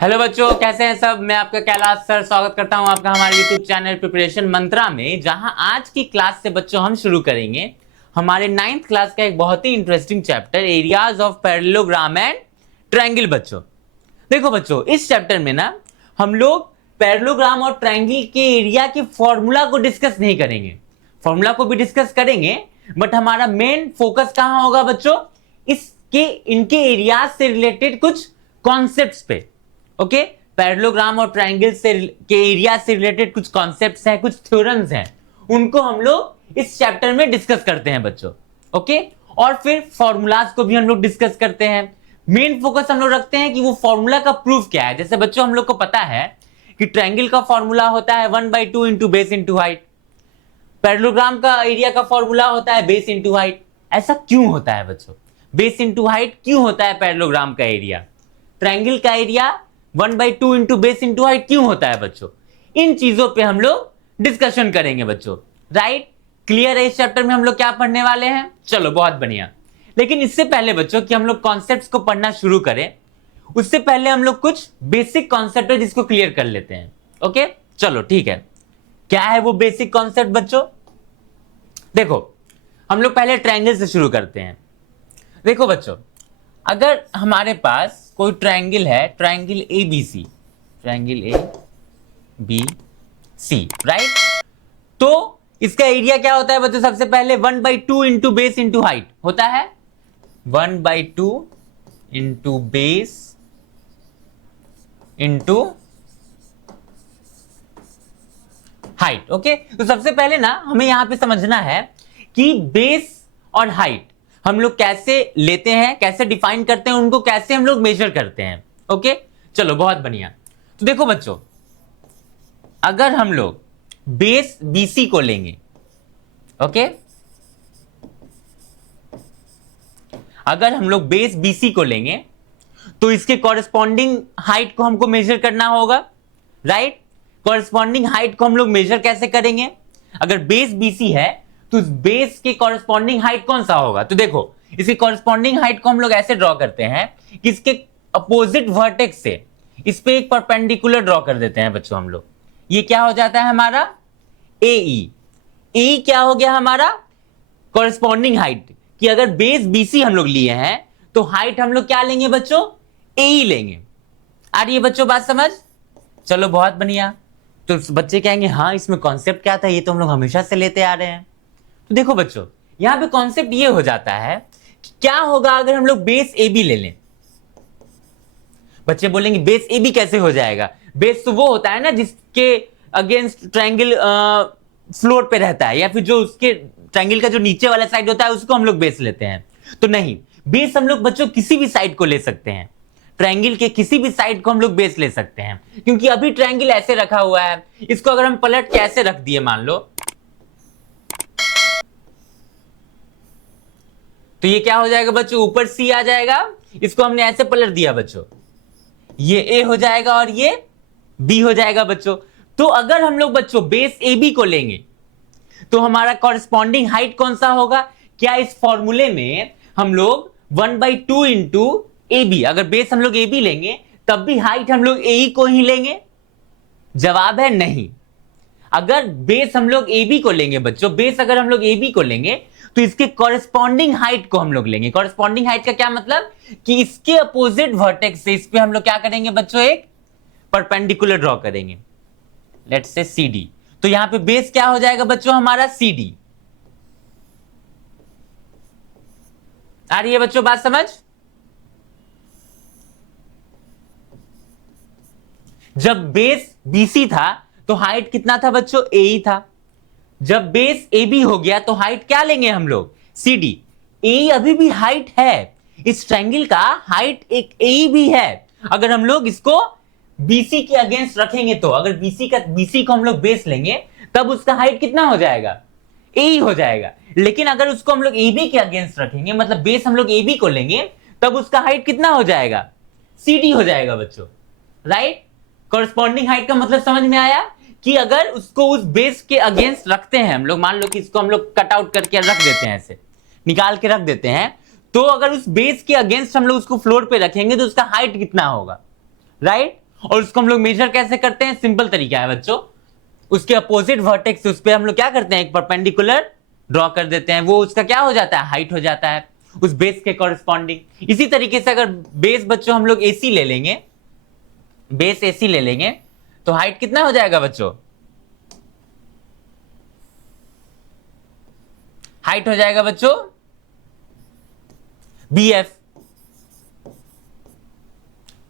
Hello बच्चों, कैसे हैं सब। मैं आपका कैलाश सर स्वागत करता हूं आपका हमारे यूट्यूब चैनल प्रिपरेशन मंत्रा में, जहां आज की क्लास से बच्चों हम शुरू करेंगे हमारे 9th क्लास का एक बहुत ही interesting chapter areas of parallelogram and triangle. बच्चों देखो बच्चों, इस चैप्टर में ना हम लोग पैरेललोग्राम और ट्रायंगल के एरिया के फॉर्मूला को डिस्कस नहीं करेंगे। फॉर्मूला को भी डिस्कस करेंगे, बट हमारा मेन फोकस कहां होगा बच्चों, इसके इनके एरियाज से रिलेटेड कुछ कॉन्सेप्ट्स पे। ओके, पैरेललोग्राम और ट्रायंगल से के एरिया से रिलेटेड कुछ कॉन्सेप्ट्स हैं, कुछ थ्योरम्स हैं, उनको हम लोग इस चैप्टर में डिस्कस करते हैं बच्चों। ओके, और फिर फॉर्मूलाज को भी हम लोग डिस्कस करते हैं। मेन फोकस हम लोग रखते हैं कि वो फॉर्मूला का प्रूफ क्या है। जैसे बच्चों हम लोग को पता है कि ट्रायंगल का फॉर्मूला होता है 1/2 into base into height, parallelogram का एरिया का फॉर्मूला होता है बेस इंटू हाइट। ऐसा क्यों होता है बच्चों, बेस इंटू हाइट क्यों होता है पैरेललोग्राम का एरिया, ट्रायंगल का area 1/2 into base into height क्यों होता है बच्चों। इन चीजों पे हम लोग डिस्कशन करेंगे बच्चों। राइट, क्लियर है। इस चैप्टर में हम लोग क्या पढ़ने वाले हैं, चलो बहुत बढ़िया। लेकिन इससे पहले बच्चों कि हम लोग कॉन्सेप्ट्स को पढ़ना शुरू करें, उससे पहले हम लोग कुछ बेसिक कॉन्सेप्ट है जिसको क्लियर कर लेते हैं। ओके चलो ठीक है। क्या है वो बेसिक कॉन्सेप्ट बच्चों, देखो हम लोग पहले ट्रायंगल से शुरू करते हैं। देखो बच्चों, अगर हमारे पास कोई ट्रायंगल है, triangle A B C, triangle A B C, right, तो इसका एरिया क्या होता है बच्चों, सबसे पहले 1/2 इंटू बेस इंटू हाइट होता है, 1/2 into base into height. Okay, तो सबसे पहले ना हमें यहां पे समझना है कि बेस और हाइट हम लोग कैसे लेते हैं, कैसे डिफाइन करते हैं, उनको कैसे हम लोग मेजर करते हैं। ओके चलो बहुत बढ़िया। तो देखो बच्चों, अगर हम लोग बेस बीसी को लेंगे, ओके, अगर हम लोग बेस बीसी को लेंगे तो इसके कॉरेस्पॉन्डिंग हाइट को हमको मेजर करना होगा। राइट, कॉरेस्पॉन्डिंग हाइट को हम लोग मेजर कैसे करेंगे, अगर बेस बीसी है तो इस बेस के कॉरेस्पॉन्डिंग हाइट कौन सा होगा। तो देखो इसकी कॉरेस्पॉन्डिंग हाइट को हम लोग ऐसे ड्रॉ करते हैं कि इसके अपोजिट वर्टेक्स से इस पे एक परपेंडिकुलर ड्रॉ कर देते हैं बच्चों हम लोग। ये क्या हो जाता है हमारा AE। AE क्या हो गया हमारा कॉरेस्पॉन्डिंग हाइट, कि अगर बेस BC हम लोग लिए हैं तो हाइट हम लोग क्या लेंगे बच्चों, AE लेंगे। आ रही है बच्चों बात समझ, चलो बहुत बढ़िया। तो बच्चे कहेंगे हाँ इसमें कॉन्सेप्ट क्या था, ये तो हम लोग हमेशा से लेते आ रहे हैं। तो देखो बच्चों, यहां पे कॉन्सेप्ट ये हो जाता है कि क्या होगा अगर हम लोग बेस AB ले लें। बच्चे बोलेंगे बेस AB कैसे हो जाएगा, बेस तो वो होता है ना जिसके अगेंस्ट ट्रायंगल फ्लोर पे रहता है, या फिर जो उसके ट्रायंगल का जो नीचे वाला साइड होता है उसको हम लोग बेस लेते हैं। तो नहीं, बेस हम लोग बच्चों किसी भी साइड को ले सकते हैं, ट्रायंगल के किसी भी साइड को हम लोग बेस ले सकते हैं। क्योंकि अभी ट्रायंगल ऐसे रखा हुआ है, इसको अगर हम पलट के ऐसे रख दिए मान लो, तो ये क्या हो जाएगा बच्चों, ऊपर C आ जाएगा। इसको हमने ऐसे पलट दिया बच्चों, ये A हो जाएगा और ये B हो जाएगा बच्चों। तो अगर हम लोग बच्चों बेस AB को लेंगे तो हमारा कॉरेस्पॉन्डिंग हाइट कौन सा होगा। क्या इस फॉर्मूले में हम लोग 1/2 इंटू AB, अगर बेस हम लोग AB लेंगे तब भी हाइट हम लोग AE को ही लेंगे। जवाब है नहीं। अगर बेस हम लोग AB को लेंगे बच्चों, बेस अगर हम लोग AB को लेंगे तो इसके कॉरेस्पॉन्डिंग हाइट को हम लोग लेंगे। कॉरेस्पॉन्डिंग हाइट का क्या मतलब, कि इसके अपोजिट वर्टेक्स से इस पे हम लोग क्या करेंगे बच्चों, एक परपेंडिकुलर ड्रॉ करेंगे, लेट्स से CD। तो यहां पे बेस क्या हो जाएगा बच्चों हमारा CD। आ रही है बच्चों बात समझ। जब बेस BC था तो हाइट कितना था बच्चों, AE था। जब बेस AB हो गया तो हाइट क्या लेंगे हम लोग, CD। AE अभी भी हाइट है, इस ट्रायंगल का हाइट एक AE भी है। अगर हम लोग इसको BC के अगेंस्ट रखेंगे तो, अगर BC को हम लोग बेस लेंगे तब उसका हाइट कितना हो जाएगा, AE हो जाएगा। लेकिन अगर उसको हम लोग AB के अगेंस्ट रखेंगे, मतलब बेस हम लोग AB को लेंगे, तब उसका हाइट कितना हो जाएगा, CD हो जाएगा बच्चों। राइट, कॉरेस्पॉन्डिंग हाइट का मतलब समझ में आया, कि अगर उसको उस बेस के अगेंस्ट रखते हैं हम लोग, मान लो कि इसको हम लोग कट आउट करके रख देते हैं, ऐसे निकाल के रख देते हैं, तो अगर उस बेस के अगेंस्ट हम लोग उसको फ्लोर पे रखेंगे तो उसका हाइट कितना होगा। राइट, और उसको हम लोग मेजर कैसे करते हैं? सिंपल तरीका है बच्चों, उसके अपोजिट वर्टेक्स से उस पर हम लोग क्या करते हैं, एक परपेंडिकुलर ड्रॉ कर देते हैं, वो उसका क्या हो जाता है, हाइट हो जाता है उस बेस के कॉरेस्पॉन्डिंग। इसी तरीके से अगर बेस बच्चों हम लोग AC ले लेंगे, बेस AC ले लेंगे, तो हाइट कितना हो जाएगा बच्चों, हाइट हो जाएगा बच्चों BF।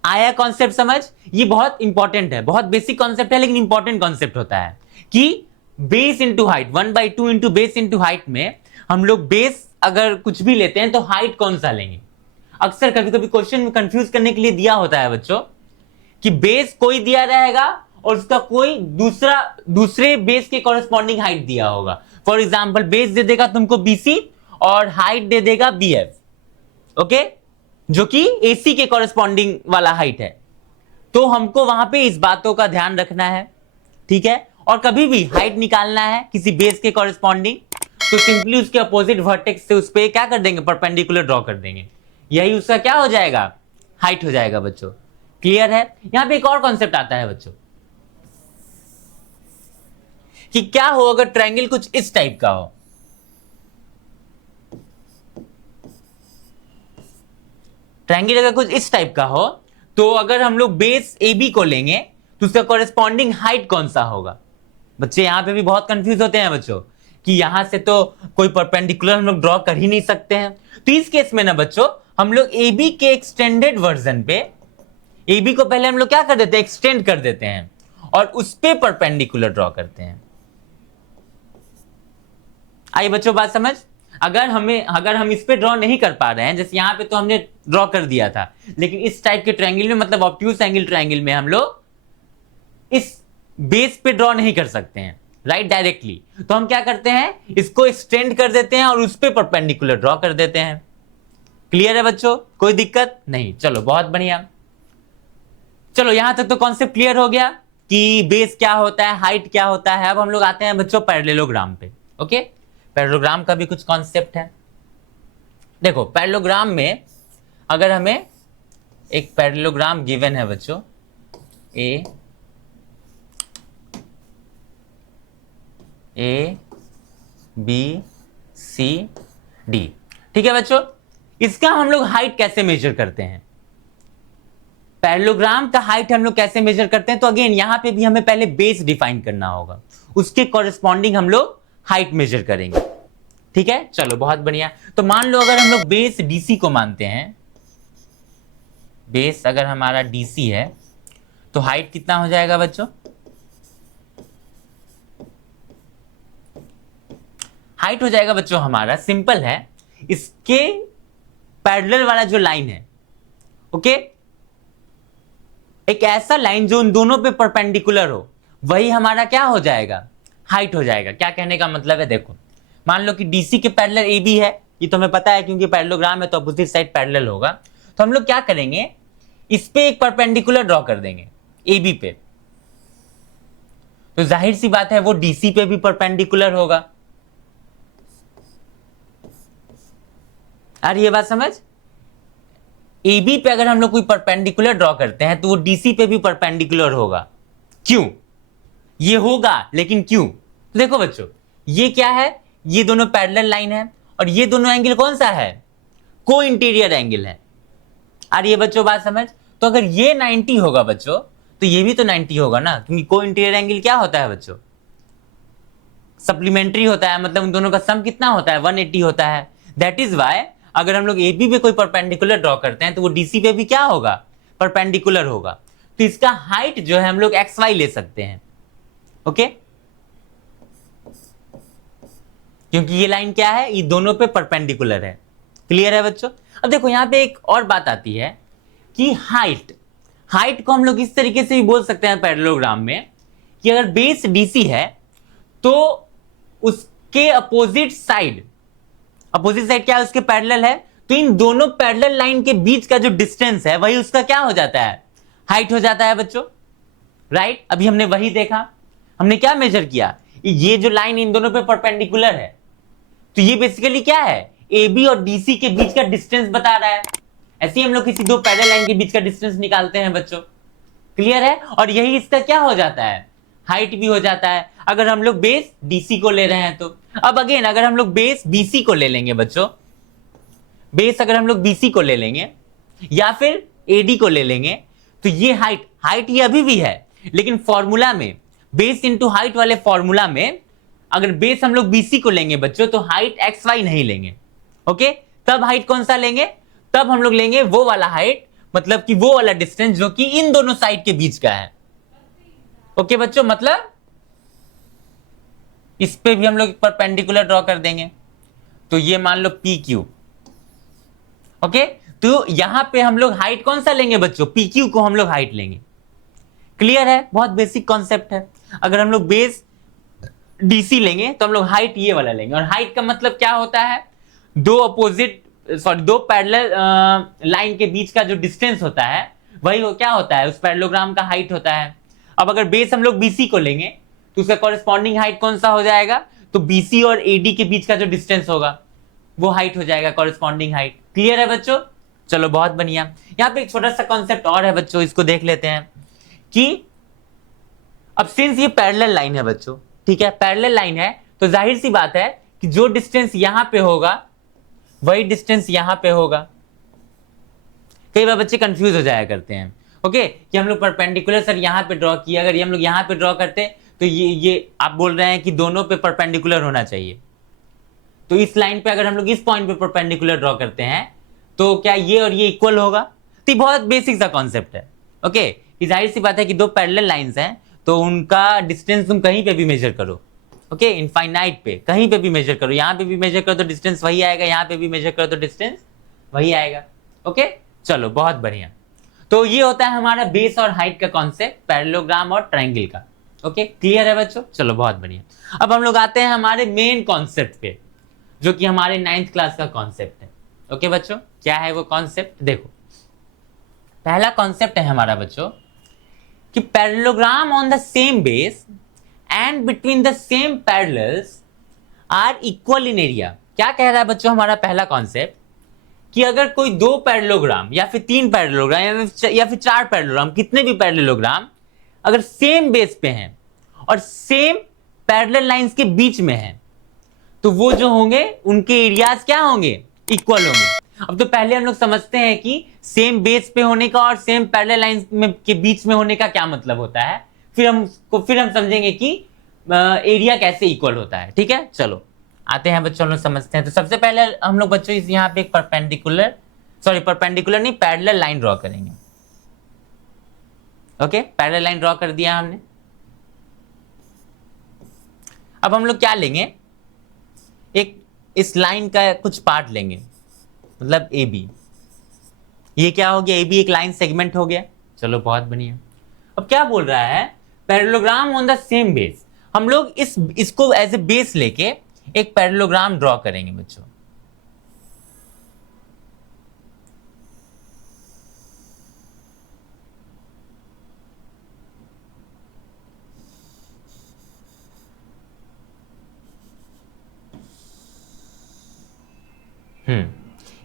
आया कॉन्सेप्ट समझ? ये बहुत इंपॉर्टेंट है, बहुत बेसिक कॉन्सेप्ट है, लेकिन इंपॉर्टेंट कॉन्सेप्ट होता है कि base into height, 1/2 into base into height में हम लोग बेस अगर कुछ भी लेते हैं तो हाइट कौन सा लेंगे। अक्सर कभी कभी क्वेश्चन में कंफ्यूज करने के लिए दिया होता है बच्चों कि बेस कोई दिया रहेगा और उसका कोई दूसरे बेस के कॉरेस्पॉन्डिंग हाइट दिया होगा। फॉर एग्जाम्पल बेस दे देगा तुमको BC और हाइट दे देगा BF, ओके, जो कि AC के कॉरेस्पॉन्डिंग वाला हाइट है। तो हमको वहां पे इस बातों का ध्यान रखना है, ठीक है। और कभी भी हाइट निकालना है किसी बेस के कॉरेस्पॉन्डिंग तो सिंपली उसके अपोजिट वर्टेक्स से उस पे क्या कर देंगे, परपेंडिकुलर ड्रॉ कर देंगे, यही उसका क्या हो जाएगा, हाइट हो जाएगा बच्चों। क्लियर है? यहां पे एक और कॉन्सेप्ट आता है बच्चों कि क्या हो अगर ट्रायंगल कुछ इस टाइप का हो, ट्रायंगल अगर कुछ इस टाइप का हो तो अगर हम लोग बेस AB को लेंगे तो उसका कॉरेस्पॉन्डिंग हाइट कौन सा होगा। बच्चे यहां पे भी बहुत कंफ्यूज होते हैं बच्चों कि यहां से तो कोई परपेंडिकुलर हम लोग ड्रॉ कर ही नहीं सकते हैं। तो इस केस में ना बच्चों हम लोग AB के एक्सटेंडेड वर्जन पे, AB को पहले हम लोग क्या कर देते हैं, एक्सटेंड कर देते हैं और उस पे परपेंडिकुलर ड्रॉ करते हैं। आइए बच्चों बात समझ? अगर हम इस पे ड्रॉ नहीं कर पा रहे हैं, जैसे यहां पे तो हमने ड्रॉ कर दिया था, लेकिन इस टाइप के ट्रायंगल में, मतलब ऑब्ट्यूज एंगल ट्रायंगल में हम लोग इस बेस पे ड्रॉ नहीं कर सकते हैं राइट, डायरेक्टली। तो हम क्या करते हैं, इसको एक्सटेंड कर देते हैं और उस पे परपेंडिकुलर ड्रॉ कर देते हैं। क्लियर है बच्चों? कोई दिक्कत नहीं? चलो बहुत बढ़िया। चलो यहां तक तो कॉन्सेप्ट क्लियर हो गया कि बेस क्या होता है, हाइट क्या होता है। अब हम लोग आते हैं बच्चों पैरेललोग्राम पे। ओके, पैरेललोग्राम का भी कुछ कॉन्सेप्ट है। देखो पैरेललोग्राम में अगर हमें एक पैरेललोग्राम गिवन है बच्चों, ABCD, ठीक है बच्चों। इसका हम लोग हाइट कैसे मेजर करते हैं, पैरेललोग्राम का हाइट हम लोग कैसे मेजर करते हैं? तो अगेन यहां पे भी हमें पहले बेस डिफाइन करना होगा, उसके कॉरेस्पॉन्डिंग हम लोग हाइट मेजर करेंगे, ठीक है। चलो बहुत बढ़िया। तो मान लो अगर हम लोग बेस DC को मानते हैं, बेस अगर हमारा DC है तो हाइट कितना हो जाएगा बच्चों, हाइट हो जाएगा बच्चों हमारा, सिंपल है, इसके पैरेलल वाला जो लाइन है, ओके, एक ऐसा लाइन जो उन दोनों पे परपेंडिकुलर हो, वही हमारा क्या हो जाएगा, हाइट हो जाएगा। क्या कहने का मतलब है, देखो मान लो कि DC के पैरेलल AB है, ये तो हमें पता है क्योंकि पैरेललोग्राम है तो अपोजिट साइड पैरेलल होगा। तो हम लोग क्या करेंगे, इस पे एक परपेंडिकुलर ड्रॉ कर देंगे AB पे, तो जाहिर सी बात है वो DC पे भी परपेंडिकुलर होगा। अरे ये बात समझ, AB पे अगर हम लोग कोई परपेंडिकुलर ड्रॉ करते हैं तो वो DC पे भी परपेंडिकुलर होगा। क्यों? ये होगा, लेकिन क्यों? तो देखो बच्चों ये क्या है, ये दोनों पैरेलल लाइन है और ये दोनों एंगल कौन सा है, को इंटीरियर एंगल है। अरे ये बच्चों बात समझ, तो अगर ये 90 होगा बच्चों तो ये भी तो 90 होगा ना, क्योंकि को इंटीरियर एंगल क्या होता है बच्चों, सप्लीमेंट्री होता है, मतलब उन दोनों का सम कितना होता है, 180 होता है। दैट इज वाई अगर हम लोग AB पे कोई परपेंडिकुलर ड्रॉ करते हैं तो वो DC पे भी क्या होगा, परपेंडिकुलर होगा। तो इसका हाइट जो है हम लोग XY ले सकते हैं, ओके, क्योंकि ये लाइन क्या है, ये दोनों पे परपेंडिकुलर है। क्लियर है बच्चों? अब देखो यहां पे एक और बात आती है कि हाइट को हम लोग इस तरीके से भी बोल सकते हैं पैरेललोग्राम में कि अगर बेस DC है तो उसके अपोजिट साइड क्या है, उसके पैरेलल है, तो इन दोनों पैरेलल लाइन के बीच का जो डिस्टेंस है वही उसका क्या हो जाता है, हाइट हो जाता है बच्चों, राइट। अभी हमने वही देखा, हमने क्या मेजर किया, ये जो लाइन इन दोनों पे परपेंडिकुलर है, तो ये बेसिकली क्या है, AB और DC के बीच का डिस्टेंस बता रहा है। ऐसे ही हम लोग किसी दो पैरेलल लाइन के बीच का डिस्टेंस निकालते हैं बच्चों, क्लियर है? और यही इसका क्या हो जाता है, हाइट भी हो जाता है अगर हम लोग बेस डीसी को ले रहे हैं तो। अब अगेन अगर हम लोग बेस बीसी को ले लेंगे बच्चों, बेस अगर हम लोग बीसी को ले लेंगे या फिर एडी को ले लेंगे, तो ये हाइट ये अभी भी है, लेकिन फॉर्मूला में बेस इंटू हाइट वाले फॉर्मूला में अगर बेस हम लोग बीसी को लेंगे बच्चों तो हाइट एक्स वाई नहीं लेंगे। ओके, तब हाइट कौन सा लेंगे, तब हम लोग लेंगे वो वाला हाइट, मतलब कि वो वाला डिस्टेंस जो कि इन दोनों साइड के बीच का है। ओके बच्चों, मतलब इस पे भी हम लोग परपेंडिकुलर ड्रॉ कर देंगे, तो ये मान लो पी क्यू। ओके, तो यहां पे हम लोग हाइट कौन सा लेंगे बच्चों, पी क्यू को हम लोग हाइट लेंगे। क्लियर है? बहुत बेसिक कॉन्सेप्ट है। अगर हम लोग बेस डीसी लेंगे तो हम लोग हाइट ये वाला लेंगे, और हाइट का मतलब क्या होता है, दो पैरेलल लाइन के बीच का जो डिस्टेंस होता है वही वो क्या होता है, उस पैरेललोग्राम का हाइट होता है। अब अगर बेस हम लोग बीसी को लेंगे तो उसका कॉरेस्पॉन्डिंग हाइट कौन सा हो जाएगा, तो बीसी और एडी के बीच का जो डिस्टेंस होगा वो हाइट हो जाएगा, कॉरेस्पॉन्डिंग हाइट। क्लियर है बच्चों? चलो बहुत बढ़िया। यहां पे एक छोटा सा कॉन्सेप्ट और है बच्चों, इसको देख लेते हैं कि अब सिंस ये पैरेलल लाइन है बच्चों, ठीक है, पैरेलल लाइन है, तो जाहिर सी बात है कि जो डिस्टेंस यहां पे होगा वही डिस्टेंस यहां पे होगा। कई बार बच्चे कंफ्यूज हो जाया करते हैं, ओके, कि हम लोग परपेंडिकुलर सर यहां पे ड्रॉ किया, अगर ये हम लोग यहां पे ड्रॉ करते तो ये आप बोल रहे हैं कि दोनों पे परपेंडिकुलर होना चाहिए, तो इस लाइन पे अगर हम लोग इस पॉइंट पे परपेंडिकुलर ड्रॉ करते हैं तो क्या ये और ये इक्वल होगा? तो बहुत बेसिक सा कॉन्सेप्ट है। ओके, जाहिर सी बात है कि दो पैरेलल लाइंस हैं तो उनका डिस्टेंस तुम कहीं पे भी मेजर करो, ओके, इनफाइनाइट पे कहीं पे भी मेजर करो, यहां पे भी मेजर करो तो डिस्टेंस वही आएगा, यहां पे भी मेजर करो तो डिस्टेंस वही आएगा। ओके, चलो बहुत बढ़िया। तो ये होता है हमारा बेस और हाइट का कॉन्सेप्ट, पैरेललोग्राम और ट्रायंगल का। ओके, क्लियर है बच्चों? चलो बहुत बढ़िया। अब हम लोग आते हैं हमारे मेन कॉन्सेप्ट पे, जो कि हमारे 9th क्लास का कॉन्सेप्ट है। ओके बच्चों, क्या है वो कॉन्सेप्ट? देखो, पहला कॉन्सेप्ट है हमारा बच्चों कि parallelogram on the same base and between the same parallels are equal in area. क्या कह रहा है बच्चों हमारा पहला कॉन्सेप्ट, कि अगर कोई दो पैरेललोग्राम या फिर तीन पैरेललोग्राम या फिर चार पैरेललोग्राम, कितने भी पैरेललोग्राम अगर सेम बेस पे हैं और सेम पैरेलल लाइंस के बीच में हैं, तो वो जो होंगे उनके एरियाज क्या होंगे, इक्वल होंगे। अब तो पहले हम लोग समझते हैं कि सेम बेस पे होने का और सेम पैरेलल लाइंस में के बीच में होने का क्या मतलब होता है, फिर हम समझेंगे कि एरिया कैसे इक्वल होता है। ठीक है, चलो आते हैं बच्चों, हम लोग समझते हैं। तो सबसे पहले हम लोग बच्चों इस यहाँ पे एक परपेंडिकुलर नहीं, पैरेलल लाइन ड्रॉ करेंगे। ओके, पैरेलल लाइन ड्रॉ कर दिया हमने। अब हम लोग क्या लेंगे, एक इस लाइन का कुछ पार्ट लेंगे, मतलब ए बी। ये क्या हो गया, ए बी एक लाइन सेगमेंट हो गया। चलो बहुत बढ़िया। अब क्या बोल रहा है, parallelogram on the same base, हम लोग इसको एज ए बेस लेके एक पैरेललोग्राम ड्रॉ करेंगे बच्चों।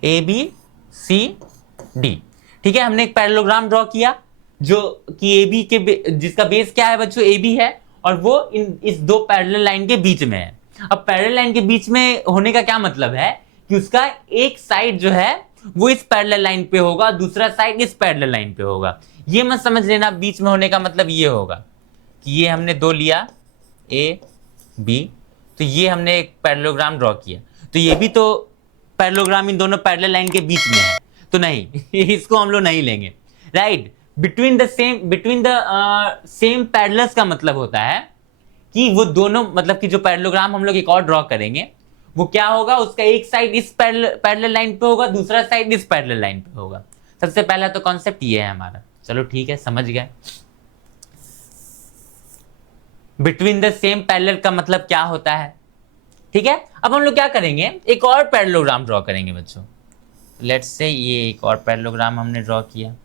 ए बी सी डी, ठीक है, हमने एक पैरेललोग्राम ड्रॉ किया जो कि ए बी के जिसका बेस क्या है बच्चों, ए बी है, और वो इस दो पैरेलल लाइन के बीच में है। अब पैरेलल लाइन के बीच में होने का क्या मतलब है कि उसका एक साइड जो है वो इस पैरेलल लाइन पे होगा, दूसरा साइड इस पैरेलल लाइन पे होगा। ये मत समझ लेना बीच में होने का मतलब ये होगा कि ये हमने दो लिया ए बी, तो ये हमने एक पैरेललोग्राम ड्रॉ किया, तो ये भी तो पैरेललोग्राम इन दोनों पैरेलल लाइन के बीच में है, तो नहीं इसको हम लोग नहीं लेंगे। Right, between the same parallels का मतलब होता है कि वो दोनों, मतलब कि जो पैरेललोग्राम हम लोग एक और ड्रॉ करेंगे वो क्या होगा, उसका एक साइड इस पैरेलल लाइन पे होगा, दूसरा साइड इस पैरेलल लाइन पे होगा। सबसे पहला तो कॉन्सेप्ट ये है हमारा। चलो ठीक है, समझ गए। बिटवीन द सेम पैरेलल का मतलब क्या होता है, ठीक है। अब हम लोग क्या करेंगे, एक और पैरेललोग्राम ड्रॉ करेंगे बच्चों। लेट्स से ये एक और पैरेललोग्राम हमने ड्रॉ किया,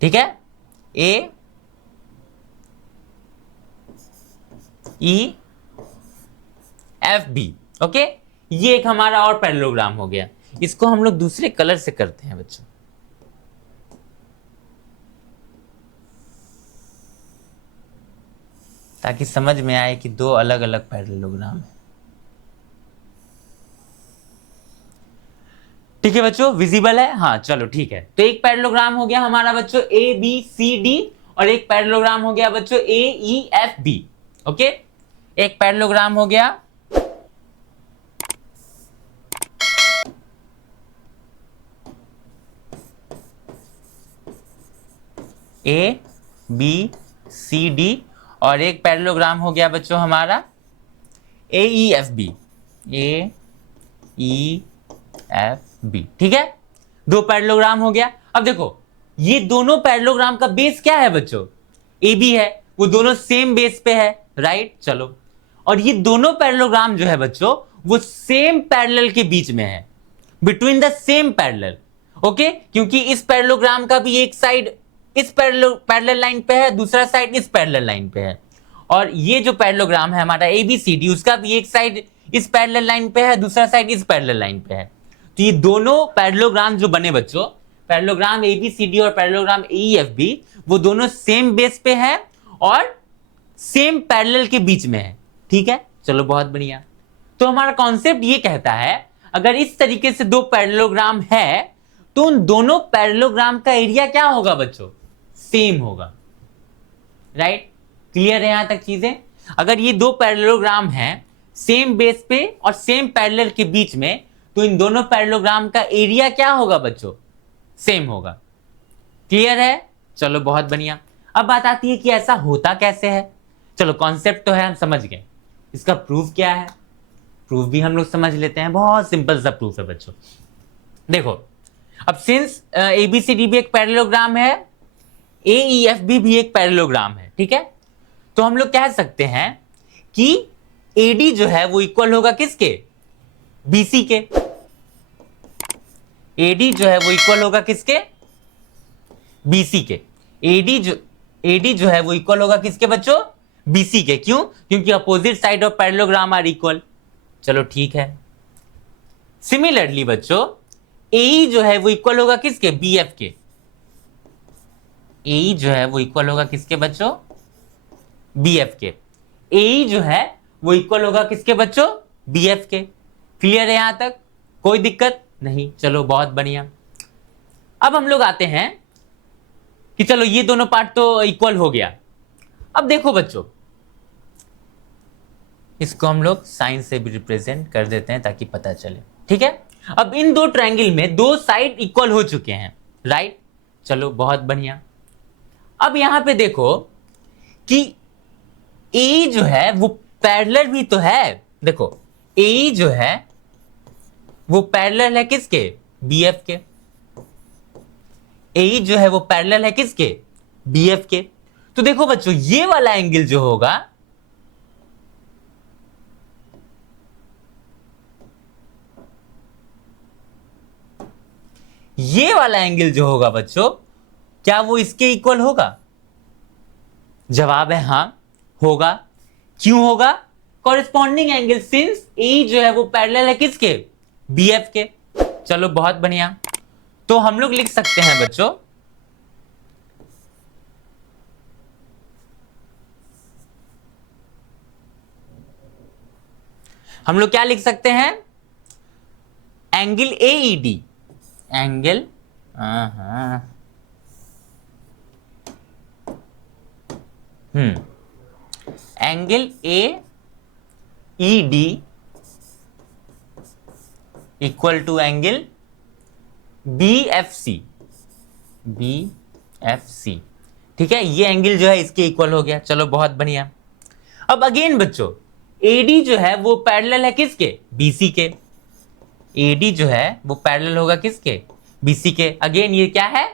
ठीक है, ए ई एफ बी। ओके, ये एक हमारा और पैरेललोग्राम हो गया। इसको हम लोग दूसरे कलर से करते हैं बच्चों। ताकि समझ में आए कि दो अलग अलग पैरेललोग्राम है। ठीक है बच्चों, विजिबल है? हाँ चलो ठीक है। तो एक पैरेललोग्राम हो गया हमारा बच्चों ए बी सी डी, और एक पैरेललोग्राम हो गया बच्चों ए ई एफ बी। ओके, एक पैरेललोग्राम हो गया ए बी सी डी, और एक पैरेललोग्राम हो गया बच्चों हमारा ए ई एफ बी। ए ई एफ बी, ठीक है, दो पैरेललोग्राम हो गया। अब देखो ये दोनों पैरेललोग्राम का बेस क्या है बच्चों? ए बी है, वो दोनों सेम बेस पे है, राइट। चलो, और ये दोनों पैरेललोग्राम जो है बच्चों वो सेम पैरेलल के बीच में है, between the same parallel. Okay, क्योंकि इस पैरेललोग्राम का भी एक साइड इस पैरेलल लाइन पे है, दूसरा साइड इस पैरेलल लाइन पे है, और ये जो पैरेललोग्राम है हमारा ABCD उसका भी एक साइड इस पैरेलल लाइन पे है, दूसरा साइड इस पैरेलल लाइन पे है। तो ये दोनों पैरेललोग्राम जो बने बच्चों, पैरेललोग्राम ABCD और पैरेललोग्राम AEFB, वो दोनों सेम बेस पे है और सेम पैरेलल के बीच में है। ठीक है, चलो बहुत बढ़िया। तो हमारा कॉन्सेप्ट ये कहता है अगर इस तरीके से दो पैरेललोग्राम है तो उन दोनों पैरेललोग्राम का एरिया क्या होगा बच्चों? सेम होगा, राइट। क्लियर है यहां तक चीजें? अगर ये दो पैरेललोग्राम हैं सेम बेस पे और सेम पैरेलल के बीच में, तो इन दोनों पैरेललोग्राम का एरिया क्या होगा बच्चों? सेम होगा। क्लियर है? चलो बहुत बढ़िया। अब बात आती है कि ऐसा होता कैसे है। चलो कॉन्सेप्ट तो है, हम समझ गए, इसका प्रूफ क्या है? प्रूफ भी हम लोग समझ लेते हैं, बहुत सिंपल सा प्रूफ है बच्चों। देखो, अब सिंस ABCD भी एक पैरेललोग्राम है, AEFB भी एक पैरेललोग्राम है, ठीक है, तो हम लोग कह सकते हैं कि AD जो है वो इक्वल होगा किसके? BC के। AD जो है वो इक्वल होगा किसके? BC के। AD जो है वो इक्वल होगा किसके बच्चों? BC के। क्यों? क्योंकि opposite side of parallelogram are equal. चलो ठीक है। सिमिलरली बच्चों AE जो है वो इक्वल होगा किसके? BF के। AE जो है वो इक्वल होगा किसके बच्चों? BF के। AE जो है वो इक्वल होगा किसके बच्चों? BF के। क्लियर है यहां तक? कोई दिक्कत नहीं? चलो बहुत बढ़िया। अब हम लोग आते हैं कि चलो ये दोनों पार्ट तो इक्वल हो गया। अब देखो बच्चों, इसको हम लोग साइन से भी रिप्रेजेंट कर देते हैं ताकि पता चले। ठीक है, अब इन दो ट्रायंगल में दो साइड इक्वल हो चुके हैं, राइट। चलो बहुत बढ़िया। अब यहां पे देखो कि ए जो है वो पैरेलल भी तो है। देखो ए जो है वो पैरेलल है किसके? बीएफ के। ए जो है वो पैरेलल है किसके? बीएफ के। तो देखो बच्चों ये वाला एंगल जो होगा ये वाला एंगल जो होगा बच्चों, क्या वो इसके इक्वल होगा? जवाब है हां, होगा। क्यों होगा? कॉरेस्पॉन्डिंग एंगल सिंस ए जो है वो पैरेलल है किसके? बीएफ के। चलो बहुत बढ़िया। तो हम लोग लिख सकते हैं बच्चों हम लोग क्या लिख सकते हैं? Angle AED, angle angle AED equal to angle BFC। ठीक है, ये एंगल जो है इसके इक्वल हो गया। चलो बहुत बढ़िया। अब अगेन बच्चों AD जो है वो पैरेलल है किसके? BC के। AD जो है वो पैरेलल होगा किसके? BC के। अगेन ये क्या है?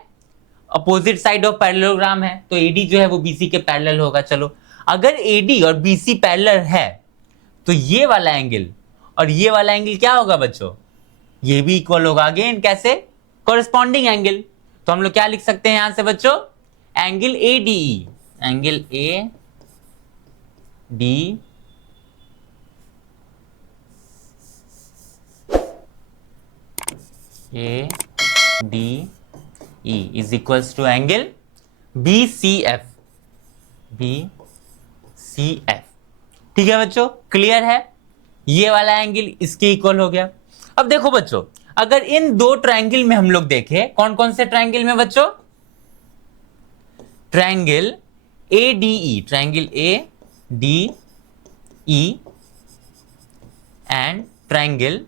अपोजिट साइड ऑफ पैरेललोग्राम है, तो AD जो है वो BC के पैरेलल होगा। चलो अगर AD और BC पैरेलल है तो ये वाला एंगल और ये वाला एंगल क्या होगा बच्चों? ये भी इक्वल होगा। अगेन कैसे? Corresponding angle. तो हम लोग क्या लिख सकते हैं यहां से बच्चों? Angle ADE, angle ADE is equals to angle BCF C F. ठीक है बच्चों, क्लियर है? ये वाला एंगल इसके इक्वल हो गया। अब देखो बच्चों, अगर इन दो ट्रायंगल में हम लोग देखें, कौन कौन से ट्रायंगल में बच्चों? Triangle A D E, triangle A D E and triangle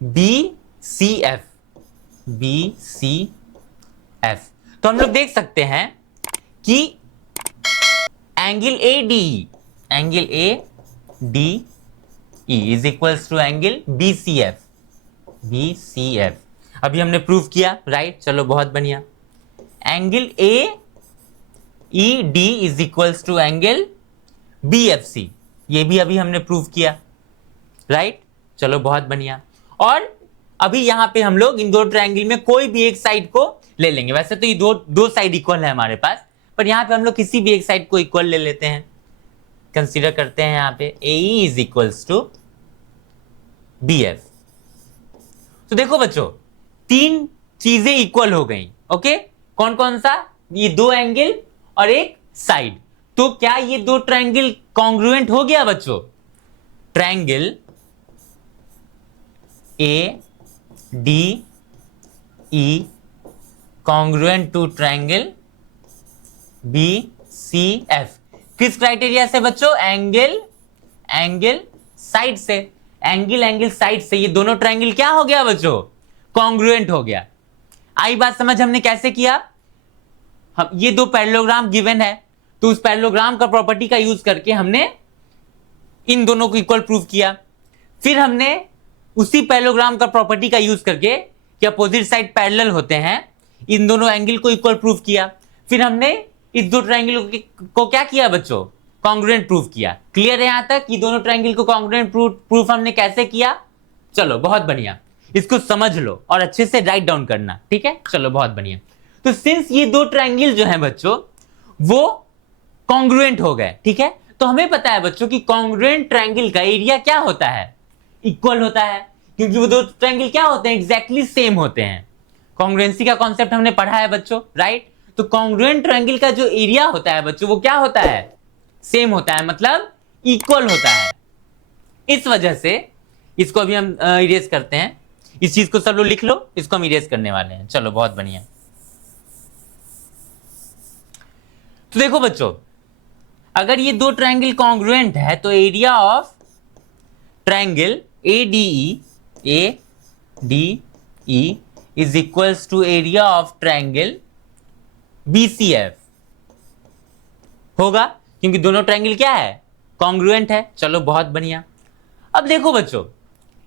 B C F, B C F, तो हम लोग देख सकते हैं कि angle A D E, angle A D E is equals to angle B C F, B C F. अभी हमने prove किया, राइट? चलो बहुत बढ़िया। Angle A E D is equals to angle B F C, ये भी अभी हमने प्रूव किया, राइट? चलो बहुत बढ़िया। और अभी यहां पे हम लोग इन दो ट्रायंगल में कोई भी एक साइड को ले लेंगे। वैसे तो ये दो साइड इक्वल है हमारे पास, पर यहां पे हम लोग किसी भी एक साइड को इक्वल ले लेते हैं। कंसीडर करते हैं यहां पे A is equals to B F. तो देखो बच्चों, तीन चीजें इक्वल हो गई। ओके, कौन कौन सा? ये दो एंगल और एक साइड। तो क्या ये दो ट्रायंगल कॉन्ग्रुएंट हो गया बच्चों? Triangle A D E congruent to triangle B C F. किस क्राइटेरिया से बच्चों? एंगल साइड से। एंगल साइड से ये दोनों ट्रायंगल क्या हो गया बच्चों? कॉन्ग्रुएंट हो गया। आई बात समझ? हमने कैसे किया? हम ये दो पैरेललोग्राम गिवन है, तो उस पैरेललोग्राम का प्रॉपर्टी का यूज करके हमने इन दोनों को इक्वल प्रूव किया। फिर हमने उसी पैरेललोग्राम का प्रॉपर्टी का यूज करके कि अपोजिट साइड पैरेलल होते हैं, इन दोनों एंगल को इक्वल प्रूव किया। फिर हमने इस दो ट्रायंगल को क्या किया बच्चों? कॉन्ग्रुएंट प्रूव किया। क्लियर है यहां तक? कि दोनों ट्रायंगल को कॉन्ग्रुएंट प्रूफ हमने कैसे किया? चलो बहुत बढ़िया, इसको समझ लो और अच्छे से राइट डाउन करना। ठीक है, चलो बहुत बढ़िया। तो सिंस ये दो ट्रायंगल जो है बच्चों वो कॉन्ग्रुएंट हो गए, ठीक है, तो हमें पता है बच्चों कि कॉन्ग्रुएंट ट्रायंगल का एरिया क्या होता है? इक्वल होता है, क्योंकि वो दो ट्रायंगल क्या होते हैं? एग्जैक्टली सेम होते हैं। कॉन्ग्रुएंसी का कॉन्सेप्ट हमने पढ़ा है बच्चों, राइट? तो कॉन्ग्रुएंट ट्रायंगल का जो एरिया होता है बच्चों वो क्या होता है? सेम होता है, मतलब इक्वल होता है। इस वजह से इसको अभी हम इरेज करते हैं। इस चीज को सब लोग लिख लो, इसको हम इरेज करने वाले हैं। चलो बहुत बढ़िया। तो देखो बच्चों, अगर ये दो ट्रायंगल कॉन्ग्रुएंट है तो area of triangle A D E is equals to area of triangle B C F होगा, क्योंकि दोनों ट्रायंगल क्या है? कॉन्ग्रुएंट है। चलो बहुत बढ़िया। अब देखो बच्चों,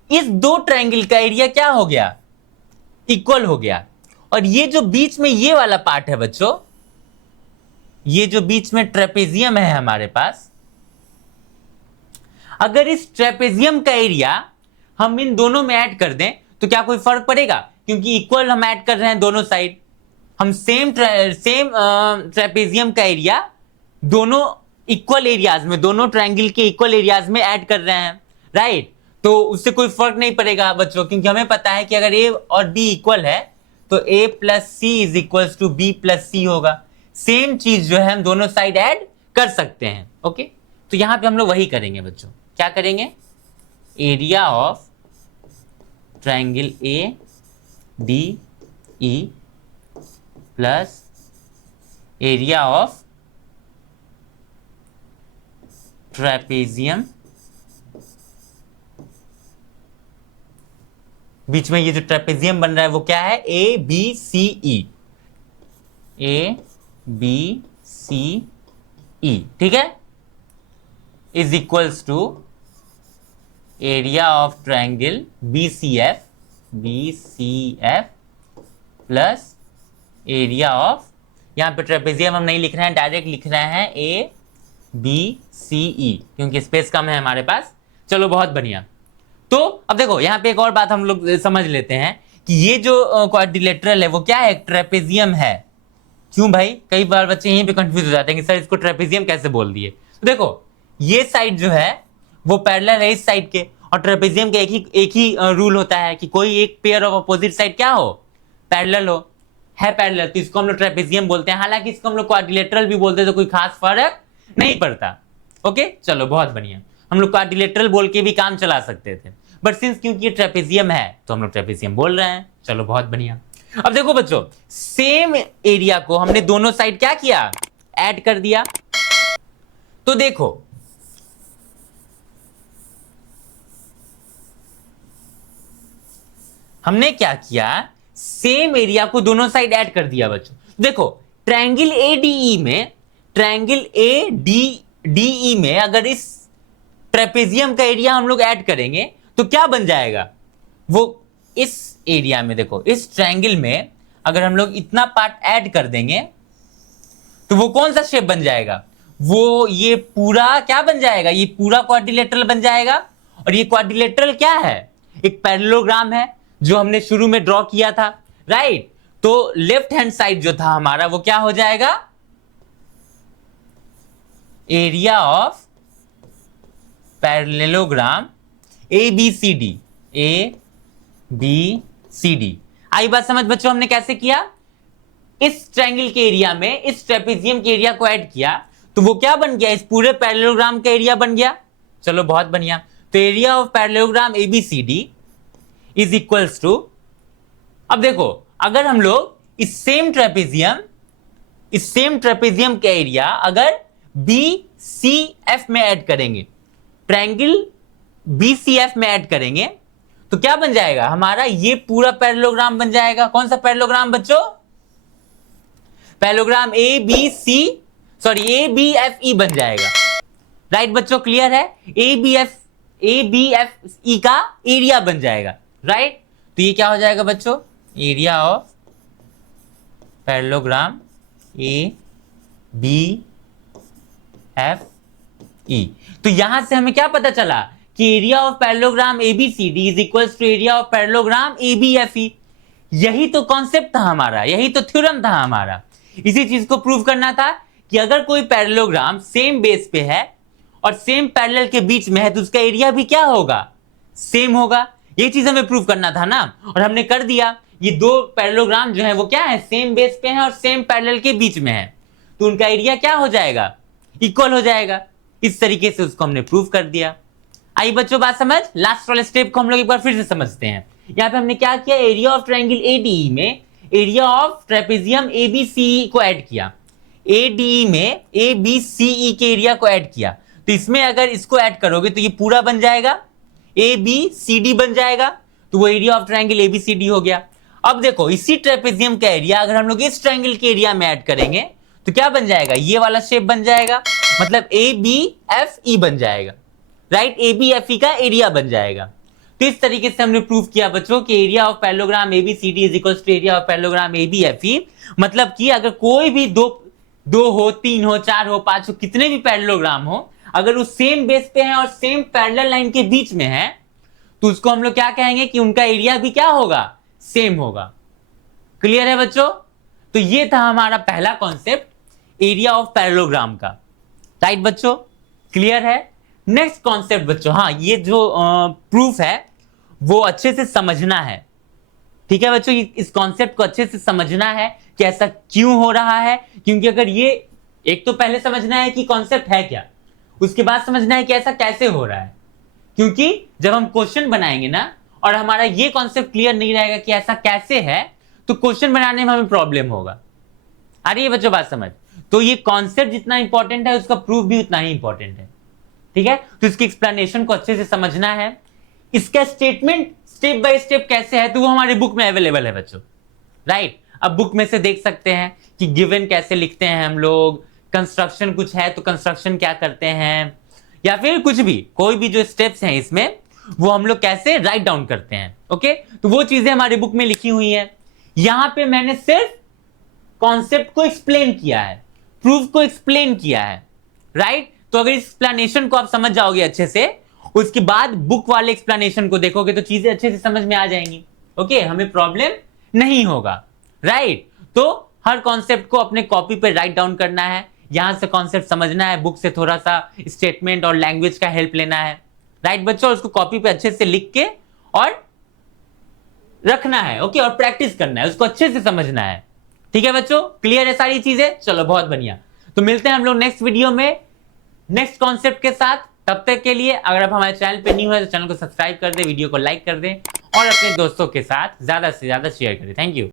इस दो ट्रायंगल का एरिया क्या हो गया? इक्वल हो गया। और ये जो बीच में ये वाला पार्ट है बच्चों, ये जो बीच में ट्रेपेजियम है हमारे पास, अगर इस ट्रेपेजियम का एरिया हम इन दोनों में ऐड कर दें तो क्या कोई फर्क पड़ेगा? क्योंकि इक्वल हम ऐड कर रहे हैं दोनों साइड। हम सेम ट्रेपेजियम का एरिया दोनों इक्वल एरियाज में, दोनों ट्रायंगल के इक्वल एरियाज में ऐड कर रहे हैं, राइट? तो उससे कोई फर्क नहीं पड़ेगा बच्चों, क्योंकि हमें पता है कि अगर ए और बी इक्वल है तो A plus C is equal to B plus C होगा। सेम चीज जो है हम दोनों साइड ऐड कर सकते हैं। ओके, तो यहां पे हम लोग वही करेंगे बच्चों। क्या करेंगे? Area of triangle A D E plus area of trapezium, बीच में ये जो ट्रेपेजियम बन रहा है वो क्या है? ए बी सी ई, ए बी सी ई, ठीक है, is equals to area of triangle B C F plus area of, यहां पे ट्रेपेजियम हम नहीं लिख रहे हैं, डायरेक्ट लिख रहे हैं ए बी सी ई, क्योंकि स्पेस कम है हमारे पास। चलो बहुत बढ़िया। तो अब देखो यहां पे एक और बात हम लोग समझ लेते हैं कि ये जो क्वाड्रिलेटरल है वो क्या है? ट्रेपेजियम है। क्यों भाई? कई बार बच्चे यहीं पे कंफ्यूज हो जाते हैं कि सर इसको ट्रेपेजियम कैसे बोल दिए। तो देखो ये साइड जो है वो पैरेलल है इस साइड के, और ट्रेपेजियम का एक ही रूल होता है कि कोई एक पेयर ऑफ अपोजिट साइड क्या हो? पैरेलल हो, है पैरेलल, तो इसको हम लोग ट्रेपेजियम बोलते हैं। हालांकि इसको हम लोग क्वाड्रिलेटरल भी बोलते हैं, तो कोई खास फर्क नहीं पड़ता। ओके चलो बहुत बढ़िया। हम लोग क्वाड्रिलेटरल बोल के भी काम चला सकते थे, बट सिंस क्योंकि ये ट्रेपेजियम है तो हम लोग ट्रेपेजियम बोल रहे हैं। चलो बहुत बढ़िया। अब देखो बच्चों, सेम एरिया को हमने दोनों साइड क्या किया, ऐड कर दिया। तो देखो हमने क्या किया, सेम एरिया को दोनों साइड ऐड कर दिया बच्चों। देखो ट्रायंगल एडीई में, ट्रायंगल एडीई में अगर इस ट्रेपेजियम का एरिया हम लोग ऐड करेंगे तो क्या बन जाएगा, वो इस एरिया में देखो इस ट्रायंगल में अगर हम लोग इतना पार्ट ऐड कर देंगे तो वो कौन सा शेप बन जाएगा, वो ये पूरा क्या बन जाएगा, ये पूरा क्वाड्रिलेटरल बन जाएगा। और ये क्वाड्रिलेटरल क्या है, एक पैरेललोग्राम है जो हमने शुरू में ड्रॉ किया था, राइट। तो लेफ्ट हैंड साइड जो था हमारा वो क्या हो जाएगा, area of parallelogram ABCD, ABCD। आई बात समझ बच्चों, हमने कैसे किया, इस ट्रायंगल के एरिया में इस ट्रेपेजियम के एरिया को ऐड किया तो वो क्या बन गया, इस पूरे पैरेललोग्राम का एरिया बन गया। चलो बहुत बढ़िया। तो area of parallelogram ABCD is equals to, अब देखो अगर हम लोग इस सेम ट्रेपेजियम का एरिया अगर BCF में ऐड करेंगे, ट्रायंगल BCF में ऐड करेंगे तो क्या बन जाएगा हमारा, ये पूरा पैरेललोग्राम बन जाएगा। कौन सा पैरेललोग्राम बच्चों, पैरेललोग्राम ABFE बन जाएगा, राइट बच्चों, क्लियर है। ABFE का एरिया बन जाएगा, राइट। तो ये क्या हो जाएगा बच्चों, एरिया ऑफ पैरेललोग्राम ABFE। तो यहां से हमें क्या पता चला कि area of parallelogram ABCD is equals to area of parallelogram ABFE। यही तो कॉन्सेप्ट था हमारा, यही तो थ्योरम था हमारा। इसी चीज को प्रूव करना था कि अगर कोई पैरेललोग्राम सेम बेस पे है और सेम पैरेलल के बीच में है तो उसका एरिया भी क्या होगा, सेम होगा। ये चीज हमें प्रूव करना था ना, और हमने कर दिया। ये दो पैरेललोग्राम जो है वो क्या है, सेम बेस पे है और सेम पैरेलल के बीच में है, तो उनका एरिया क्या हो जाएगा, इक्वल हो जाएगा। इस तरीके से उसको हमने प्रूव कर दिया। आई बच्चों बात समझ। लास्ट वाले स्टेप को हम लोग एक बार फिर से समझते हैं। यहाँ पे हमने क्या किया, एरिया ऑफ ट्रायंगल ADE में एरिया ऑफ ट्रेपेजियम ABCE को ऐड किया, ADE में ABCE के एरिया को ऐड किया। तो इसमें अगर इसको ऐड करोगे तो ये पूरा बन जाएगा, ABCD बन जाएगा, तो वो एरिया ऑफ ट्रायंगल ABCD हो गया। अब देखो इसी ट्रेपेजियम का एरिया अगर हम लोग इस ट्रायंगल के एरिया में ऐड करेंगे तो क्या बन जाएगा, ये वाला शेप बन जाएगा, मतलब ABFE बन जाएगा, राइट। ABFE का एरिया बन जाएगा। तो इस तरीके से हमने प्रूव किया बच्चों कि area of parallelogram ABCD is equals to area of parallelogram ABFE। मतलब कि अगर कोई भी दो हो, तीन हो, चार हो, पांच हो, कितने भी पैरेललोग्राम हो, अगर वो सेम बेस पे है और सेम पैरेलल लाइन के बीच में है तो उसको हम लोग क्या कहेंगे कि उनका एरिया भी क्या होगा, सेम होगा। क्लियर है बच्चों। तो ये था हमारा पहला कॉन्सेप्ट एरिया ऑफ पैरेललोग्राम का, राइट बच्चों, क्लियर है। नेक्स्ट कॉन्सेप्ट बच्चों, हाँ ये जो प्रूफ है वो अच्छे से समझना है, ठीक है बच्चों। इस कॉन्सेप्ट को अच्छे से समझना है कि ऐसा क्यों हो रहा है, क्योंकि अगर ये एक तो पहले समझना है कि कॉन्सेप्ट है क्या, उसके बाद समझना है कि ऐसा कैसे हो रहा है। क्योंकि जब हम क्वेश्चन बनाएंगे ना और हमारा ये कॉन्सेप्ट क्लियर नहीं रहेगा कि ऐसा कैसे है तो क्वेश्चन बनाने में हमें प्रॉब्लम होगा। आ रही है बच्चों बात समझ। तो ये कॉन्सेप्ट जितना इंपॉर्टेंट है उसका प्रूफ भी उतना ही इंपॉर्टेंट है, ठीक है। तो इसकी एक्सप्लेनेशन को अच्छे से समझना है। इसका स्टेटमेंट स्टेप बाय स्टेप कैसे है तो वो हमारी बुक में अवेलेबल है बच्चों, राइट। अब बुक में से देख सकते हैं कि गिवन कैसे लिखते हैं हम लोग, कंस्ट्रक्शन कुछ है तो कंस्ट्रक्शन क्या करते हैं, या फिर कुछ भी कोई भी जो स्टेप्स हैं इसमें वो हम लोग कैसे राइट डाउन करते हैं। ओके, तो वो चीजें हमारी बुक में लिखी हुई है। यहां पे मैंने सिर्फ कॉन्सेप्ट को एक्सप्लेन किया है, प्रूफ को एक्सप्लेन किया है, राइट। तो अगर इस एक्सप्लेनेशन को आप समझ जाओगे अच्छे से, उसके बाद बुक वाले एक्सप्लेनेशन को देखोगे तो चीजें अच्छे से समझ में आ जाएंगी। ओके, हमें प्रॉब्लम नहीं होगा, राइट। तो हर कॉन्सेप्ट को अपने कॉपी पे राइट डाउन करना है, यहां से कॉन्सेप्ट समझना है, बुक से थोड़ा सा स्टेटमेंट और लैंग्वेज का हेल्प लेना है, राइट बच्चों। उसको कॉपी पे अच्छे से लिख के और रखना है, ओके, और प्रैक्टिस करना है, उसको अच्छे से समझना है, ठीक है बच्चों। क्लियर है सारी चीजें, चलो बहुत बढ़िया। तो मिलते हैं हम लोग नेक्स्ट वीडियो में नेक्स्ट कॉन्सेप्ट के साथ। तब तक के लिए अगर आप हमारे चैनल पे न्यू है तो चैनल को सब्सक्राइब कर दे, वीडियो को लाइक कर दे और अपने दोस्तों के साथ ज्यादा से ज्यादा शेयर करें। Thank you.